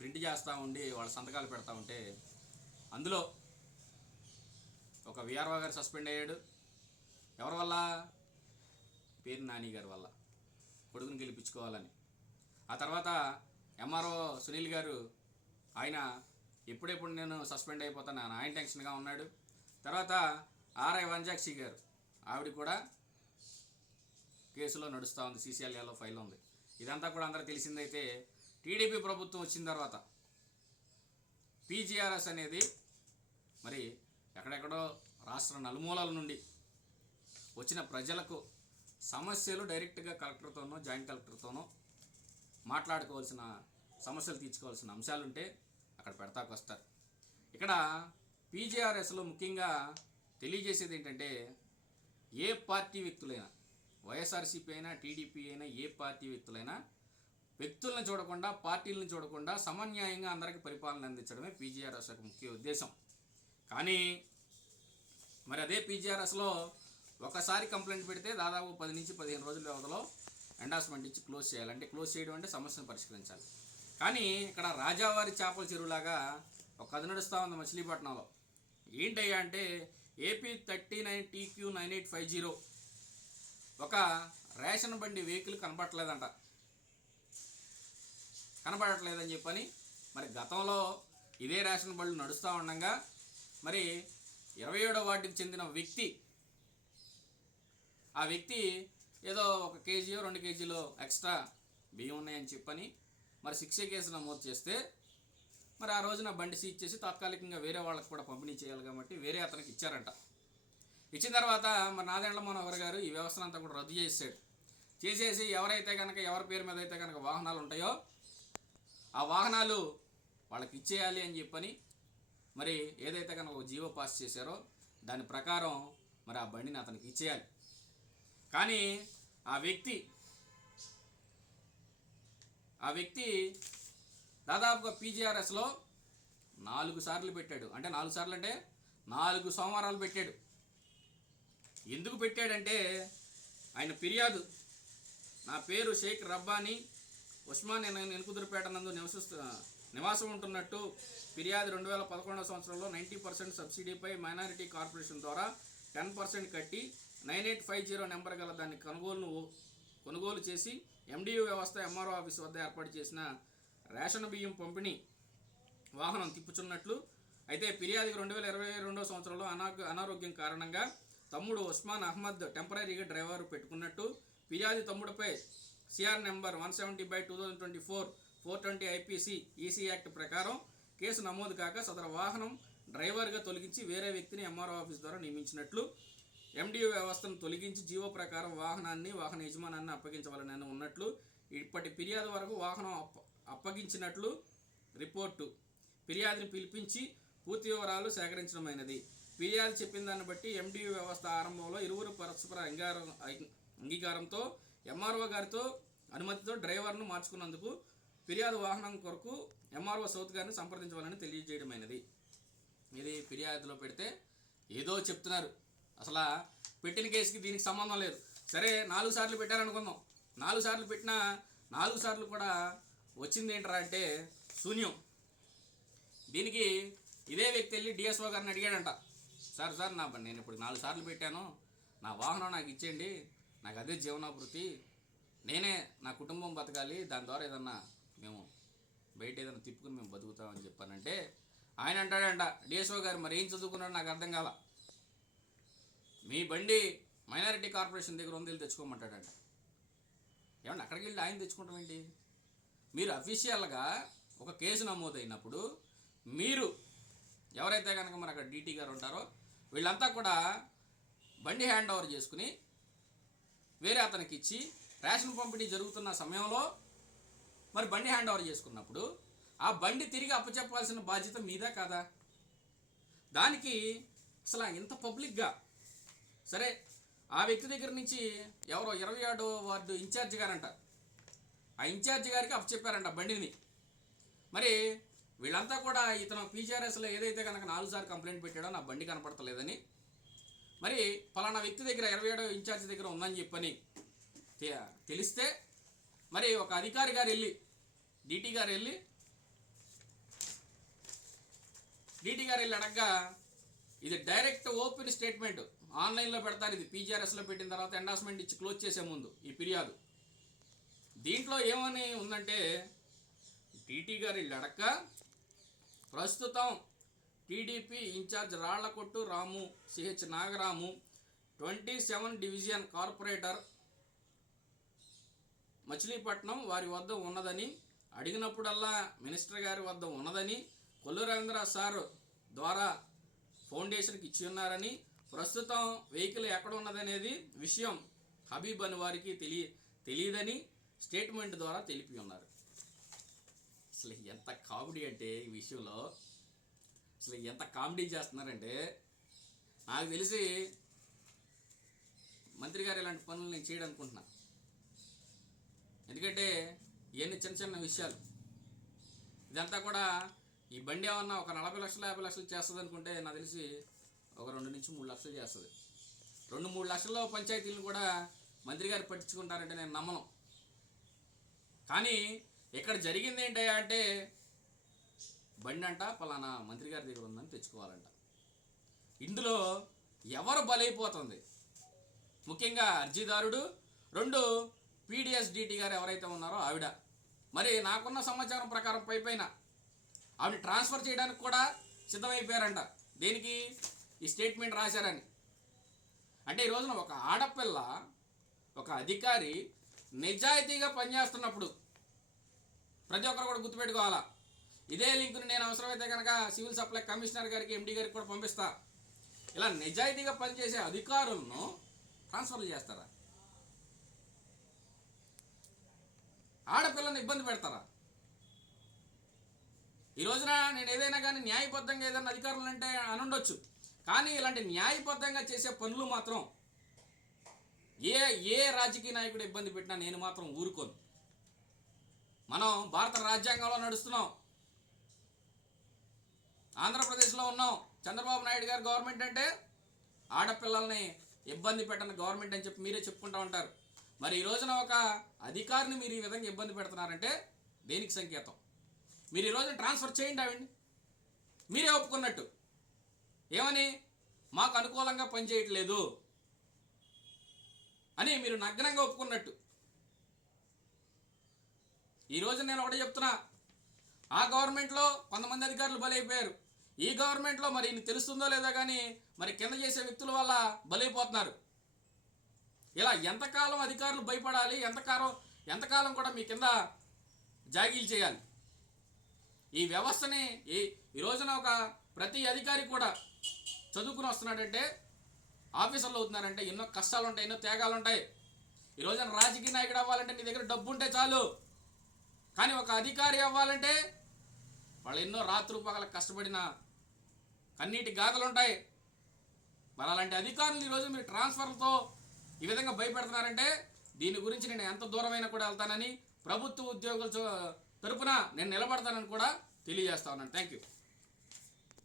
Print చేస్తూ ఉండి వాళ్ళ సంతకాలు పెడతా ఉంటే అందులో ఒక విఆర్ఓ గారు సస్పెండ్ అయ్యాడు. ఎవరి వల్ల? పేరు నాని గారి వల్ల, కొడుకుని గెలిపించుకోవాలని. ఆ తర్వాత ఎంఆర్ఓ సునీల్ గారు, ఆయన ఎప్పుడెప్పుడు నేను సస్పెండ్ అయిపోతాను ఆయన టెన్షన్గా ఉన్నాడు. తర్వాత ఆర్ఐ వంజాక్షి గారు, ఆవిడ కూడా కేసులో నడుస్తూ ఉంది, సీసీఎల్ఏలో ఫైల్ ఉంది. ఇదంతా కూడా అందరూ తెలిసిందైతే టీడీపీ ప్రభుత్వం వచ్చిన తర్వాత పీజీఆర్ఎస్ అనేది మరి ఎక్కడెక్కడో రాష్ట్ర నలుమూలల నుండి వచ్చిన ప్రజలకు సమస్యలు డైరెక్ట్గా కలెక్టర్తోనో జాయింట్ కలెక్టర్తోనో మాట్లాడుకోవాల్సిన, సమస్యలు తీర్చుకోవాల్సిన అంశాలుంటే అక్కడ పెడతాకు వస్తారు. ఇక్కడ పీజీఆర్ఎస్లో ముఖ్యంగా తెలియజేసేది ఏంటంటే, ఏ పార్టీ వ్యక్తులైనా, వైఎస్ఆర్సీపీ అయినా టీడీపీ అయినా, ఏ పార్టీ వ్యక్తులైనా వ్యక్తులను చూడకుండా, పార్టీలను చూడకుండా సమన్యాయంగా అందరికీ పరిపాలన అందించడమే పీజీఆర్ఎస్ యొక్క ముఖ్య ఉద్దేశం. కానీ మరి అదే పీజీఆర్ఎస్లో ఒకసారి కంప్లైంట్ పెడితే దాదాపు 10 నుంచి 15 రోజుల వ్యవధిలో ఎండార్స్మెంట్ ఇచ్చి క్లోజ్ చేయాలి. అంటే క్లోజ్ చేయడం అంటే సమస్యను పరిష్కరించాలి. కానీ ఇక్కడ రాజావారి చేపల చెరువులాగా ఒక కథ నడుస్తూ ఉంది మచిలీపట్నంలో. ఏంటయ్యా అంటే ఏపీ 39 TQ 9850 ఒక రేషన్ బండి వెహికల్ కనపడట్లేదని చెప్పని మరి గతంలో ఇదే రేషన్ బండ్లు నడుస్తూ ఉండగా మరి 27వ వార్డుకి చెందిన వ్యక్తి, ఆ వ్యక్తి ఏదో 1 కేజీ 2 కేజీలో ఎక్స్ట్రా బియ్యం ఉన్నాయని చెప్పని మరి 6A కేసు నమోదు చేస్తే మరి ఆ రోజున బండి సీజ్ చేసి తాత్కాలికంగా వేరే వాళ్ళకి కూడా పంపిణీ చేయాలి కాబట్టి వేరే అతనికి ఇచ్చారంట. ఇచ్చిన తర్వాత మరి నాదెండ్ల మనోహర్ గారు ఈ వ్యవస్థను అంతా కూడా రద్దు చేసేసి ఎవరైతే కనుక ఎవరి పేరు మీద అయితే కనుక వాహనాలు ఉంటాయో ఆ వాహనాలు వాళ్ళకి ఇచ్చేయాలి అని చెప్పని మరి ఏదైతే కనుక ఒక జీవో పాస్ చేశారో దాని ప్రకారం మరి ఆ బండిని అతనికి ఇచ్చేయాలి. కానీ ఆ వ్యక్తి దాదాపుగా పీజీఆర్ఎస్లో 4 సార్లు పెట్టాడు. అంటే 4 సార్లు అంటే 4 సోమవారాలు పెట్టాడు. ఎందుకు పెట్టాడంటే ఆయన ఫిర్యాదు, నా పేరు షేక్ రబ్బానీ ఉస్మాన్, నేను ఎనుకుదురుపేట నందు నివాసం ఉంటున్నట్టు ఫిర్యాదు 2011వ సంవత్సరంలో 90% సబ్సిడీపై మైనారిటీ కార్పొరేషన్ ద్వారా 10% కట్టి 9850 నెంబర్ గల దాన్ని కొనుగోలు చేసి ఎండియు వ్యవస్థ ఎంఆర్ఓ ఆఫీస్ వద్ద ఏర్పాటు చేసిన రేషన్ బియ్యం పంపిణీ వాహనం తిప్పుచున్నట్లు. అయితే ఫిర్యాదుకి 2022వ సంవత్సరంలో అనారోగ్యం కారణంగా తమ్ముడు ఉస్మాన్ అహ్మద్ టెంపరీగా డ్రైవర్ పెట్టుకున్నట్టు, ఫిర్యాదు తమ్ముడిపై CR number 170/2024 420 IPC EC act ప్రకారం కేసు నమోదు కాక సదరు వాహనం డ్రైవర్గా తొలగించి వేరే వ్యక్తిని ఎంఆర్ఓ ఆఫీస్ ద్వారా నియమించినట్లు, ఎండియు వ్యవస్థను తొలగించి జీవో ప్రకారం వాహన యజమానాన్ని అప్పగించవాలని ఉన్నట్లు, ఇప్పటి ఫిర్యాదు వరకు వాహనం అప్పగించినట్లు రిపోర్టు, ఫిర్యాదుని పిలిపించి పూర్తి వివరాలు సేకరించడమైనది. ఫిర్యాదు చెప్పిన దాన్ని బట్టి ఎండియు వ్యవస్థ ఆరంభంలో ఇరువురు పరస్పర అంగీకారంతో ఎంఆర్ఓ గారితో అనుమతితో డ్రైవర్ను మార్చుకున్నందుకు ఫిర్యాదు వాహనం కొరకు ఎంఆర్ఓ సౌత్ గారిని సంప్రదించవాలని తెలియజేయడమైనది. ఇది ఫిర్యాదులో పెడితే ఏదో చెప్తున్నారు, అసలు పెట్టిన కేసుకి దీనికి సంబంధం లేదు. సరే 4 సార్లు పెట్టారనుకుందాం, 4 సార్లు పెట్టినా 4 సార్లు కూడా వచ్చింది ఏంటరా అంటే శూన్యం. దీనికి ఇదే వ్యక్తి వెళ్ళి డిఎస్ఓ గారిని అడిగాడంట, సార్ నేను ఇప్పుడు 4 సార్లు పెట్టాను, నా వాహనం నాకు ఇచ్చేయండి, నాకు అదే జీవనోభృతి, నేనే నా కుటుంబం బతకాలి, దాని ద్వారా ఏదన్నా మేము బయట ఏదైనా తిప్పుకుని మేము బతుకుతామని చెప్పానంటే ఆయన అంటాడంట, డిఎస్ఓ గారు మరి ఏం చదువుకున్నాడు నాకు అర్థం కాల, మీ బండి మైనారిటీ కార్పొరేషన్ దగ్గర ఉంది, వెళ్ళి తెచ్చుకోమంటాడంట. ఏమన్నా అక్కడికి వెళ్ళి ఆయన తెచ్చుకుంటాం ఏంటి? మీరు అఫీషియల్గా ఒక కేసు నమోదైనప్పుడు మీరు ఎవరైతే కనుక మరి అక్కడ డీటీ గారు ఉంటారో వీళ్ళంతా కూడా బండి హ్యాండ్ ఓవర్ చేసుకుని వేరే అతనికి ఇచ్చి రేషన్ పంపిణీ జరుగుతున్న సమయంలో మరి బండి హ్యాండ్ ఓవర్ చేసుకున్నప్పుడు ఆ బండి తిరిగి అప్పచెప్పాల్సిన బాధ్యత మీదా కాదా? దానికి అసలు ఇంత పబ్లిక్గా సరే ఆ వ్యక్తి దగ్గర నుంచి ఎవరో 27వ వార్డు ఇన్ఛార్జి గారంట, ఆ ఇన్ఛార్జి గారికి అప్పచెప్పారంట బండిని. మరి వీళ్ళంతా కూడా ఇతను పీజీఆర్ఎస్లో ఏదైతే కనుక 4 సార్లు కంప్లైంట్ పెట్టాడో నా బండి కనపడతలేదని, మరి పలానా వ్యక్తి దగ్గర 27వ ఇన్ఛార్జి దగ్గర ఉందని చెప్పని తెలిస్తే మరి ఒక అధికారి గారు వెళ్ళి, డీటీ గారు వెళ్ళి డీటీ గారు వెళ్ళి అడగగా ఇది డైరెక్ట్ ఓపెన్ స్టేట్మెంట్ ఆన్లైన్లో పెడతారు. ఇది పీజీఆర్ఎస్లో పెట్టిన తర్వాత ఎండార్స్మెంట్ ఇచ్చి క్లోజ్ చేసే ముందు ఈ ఫిర్యాదు. దీంట్లో ఏమని ఉందంటే డీటీ గారు వెళ్ళి అడగ ప్రస్తుతం టీడీపీ ఇన్ఛార్జ్ రాళ్లకొట్టు రాము CH Nagaramu 27 division corporator Machilipatnam వారి వద్ద ఉన్నదని, అడిగినప్పుడల్లా మినిస్టర్ గారి వద్ద ఉన్నదని, కొల్లు రవీంద్ర సార్ ద్వారా ఫౌండేషన్కి ఇచ్చి ఉన్నారని, ప్రస్తుతం వెహికల్ ఎక్కడ ఉన్నదనేది విషయం హబీబ్ అని వారికి తెలియదని స్టేట్మెంట్ ద్వారా తెలిపి ఉన్నారు. అసలు ఎంత కామెడీ అంటే ఈ విషయంలో అసలు ఎంత కామెడీ చేస్తున్నారంటే, నాకు తెలిసి మంత్రి గారు ఇలాంటి పనులు నేను చేయడం అనుకుంటున్నా. ఎందుకంటే ఇవన్నీ చిన్న చిన్న విషయాలు. ఇదంతా కూడా ఈ బండి ఏమన్నా ఒక 40 లక్షలు 50 లక్షలు చేస్తుంది అనుకుంటే నాకు తెలిసి ఒక 2 నుంచి 3 లక్షలు చేస్తుంది. 2-3 లక్షల్లో పంచాయతీలను కూడా మంత్రి గారు పట్టించుకుంటారంటే నేను నమ్మను. కానీ ఇక్కడ జరిగింది ఏంటి అంటే బండి అంట పలానా మంత్రి గారి దగ్గర ఉందని తెచ్చుకోవాలంట. ఇందులో ఎవరు బలైపోతుంది? ముఖ్యంగా అర్జీదారుడు, 2 పీడిఎస్ డీటీ గారు ఎవరైతే ఉన్నారో ఆవిడ. మరి నాకున్న సమాచారం ప్రకారం పైన ఆవిడ ట్రాన్స్ఫర్ చేయడానికి కూడా సిద్ధమైపోయారంట. దేనికి? ఈ స్టేట్మెంట్ రాశారని. అంటే ఈ రోజున ఒక ఆడపిల్ల ఒక అధికారి నిజాయితీగా పనిచేస్తున్నప్పుడు ప్రతి ఒక్కరు కూడా గుర్తుపెట్టుకోవాలా. ఇదే లింకుని నేను అవసరమైతే కనుక సివిల్ సప్లై కమిషనర్ గారికి, ఎండీ గారికి కూడా పంపిస్తా. ఇలా నిజాయితీగా పనిచేసే అధికారులను ట్రాన్స్ఫర్లు చేస్తారా? ఆడపిల్లని ఇబ్బంది పెడతారా? ఈ రోజున నేను ఏదైనా కానీ న్యాయబద్ధంగా ఏదైనా అధికారులు అంటే అనుండొచ్చు, కానీ ఇలాంటి న్యాయబద్ధంగా చేసే పనులు మాత్రం ఏ రాజకీయ నాయకుడు ఇబ్బంది పెట్టినా నేను మాత్రం ఊరుకోను. మనం భారత రాజ్యాంగంలో నడుస్తున్నాం, ఆంధ్రప్రదేశ్లో ఉన్నాం. చంద్రబాబు నాయుడు గారు గవర్నమెంట్ అంటే ఆడపిల్లల్ని ఇబ్బంది పెట్టని గవర్నమెంట్ అని చెప్పి మీరే చెప్పుకుంటూ ఉంటారు. మరి ఈ రోజున ఒక అధికారిని మీరు ఈ విధంగా ఇబ్బంది పెడుతున్నారంటే దేనికి సంకేతం? మీరు ఈ రోజున ట్రాన్స్ఫర్ చేయండి ఆవిడ్ని, మీరే ఒప్పుకున్నట్టు. ఏమని? మాకు అనుకూలంగా పనిచేయట్లేదు అని మీరు నగ్నంగా ఒప్పుకున్నట్టు. ఈరోజు నేను ఒకటే చెప్తున్నా, ఆ గవర్నమెంట్లో కొంతమంది అధికారులు బలైపోయారు. ఈ గవర్నమెంట్లో మరి ఇన్ని తెలుస్తుందో లేదో కానీ మరి కింద చేసే వ్యక్తుల వల్ల బలైపోతున్నారు. ఇలా ఎంతకాలం అధికారులు భయపడాలి? ఎంతకాలం కూడా మీ కింద జాగీలు చేయాలి? ఈ వ్యవస్థని ఈ రోజున ఒక ప్రతి అధికారి కూడా చదువుకుని వస్తున్నాడంటే, ఆఫీసర్లు అవుతున్నారంటే ఎన్నో కష్టాలు ఉంటాయి, ఎన్నో త్యాగాలు ఉంటాయి. ఈ రోజున రాజకీయ నాయకుడు అవ్వాలంటే నీ దగ్గర డబ్బు ఉంటే చాలు, కానీ ఒక అధికారి అవ్వాలంటే వాళ్ళు ఎన్నో రాత్రులు పగల కష్టపడిన కన్నీటి గాథలు ఉంటాయి. మరి అలాంటి అధికారులు ఈరోజు మీరు ట్రాన్స్ఫర్లతో ఈ విధంగా భయపెడుతున్నారంటే దీని గురించి నేను ఎంత దూరమైనా కూడా వెళ్తానని, ప్రభుత్వ ఉద్యోగుల తరపున నేను నిలబడతానని కూడా తెలియజేస్తా ఉన్నాను. Thank you.